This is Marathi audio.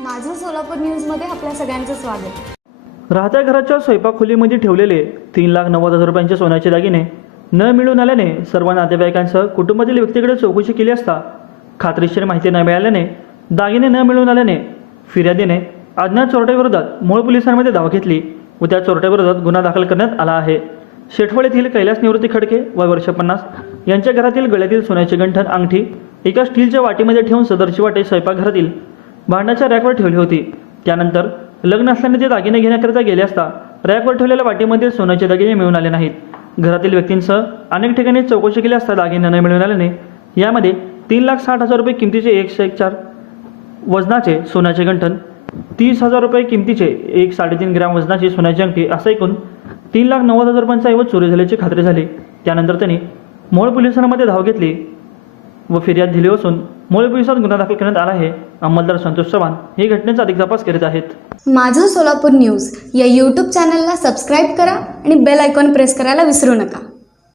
माझं सोलापूर न्यूजमध्ये आपल्या सगळ्यांचं स्वागत. राहत्या घराच्या स्वयंपाकखोलीमध्ये ठेवलेले तीन लाख नव्वद हजार रुपयांचे सोन्याचे दागिने न मिळून आल्याने सर्व नातेवाईकांसह कुटुंबातील व्यक्तीकडे चौकशी केली असता खात्रीशीर माहिती न मिळाल्याने दागिने न मिळून आल्याने फिर्यादीने अज्ञात चोरट्याविरोधात मूळ पोलिसांमध्ये धाव घेतली व त्या चोरट्याविरोधात गुन्हा दाखल करण्यात आला आहे. शेठवळ येथील कैलास निवृत्ती खडके वय वर्ष पन्नास यांच्या घरातील गळ्यातील सोन्याचे गंठण अंगठी एका स्टीलच्या वाटीमध्ये ठेवून सदरची वाटे स्वयंपाकघरातील भांड्याच्या रॅकवर ठेवली होती. त्यानंतर लग्न असल्याने ते दागिने घेण्याकरिता गेले असता रॅकवर ठेवलेल्या वाटीमध्ये सोन्याचे दागिने मिळून आले नाहीत. घरातील व्यक्तींसह अनेक ठिकाणी चौकशी केली असता दागिने न मिळून आल्याने यामध्ये तीन लाख साठ हजार रुपये किमतीचे एकशे एक चार वजनाचे सोन्याचे गंठन तीस हजार रुपये किमतीचे एक साडेतीन ग्रॅम वजनाची सोन्याची अंगठी असं ऐकून तीन लाख नव्वद हजार रुपयांचा ऐवज चोरी झाल्याची खात्री झाली. त्यानंतर त्यांनी मोळ पोलिसांमध्ये धाव घेतली. व फिर्याद दिली असून मूळ पोलिसात गुन्हा दाखल करण्यात आला आहे. अंमलदार संतोष चव्हाण हे घटनेचा अधिक तपास करीत आहेत. माझं सोलापूर न्यूज या यूट्यूब चॅनलला सबस्क्राईब करा आणि बेल आयकॉन प्रेस करायला विसरू नका.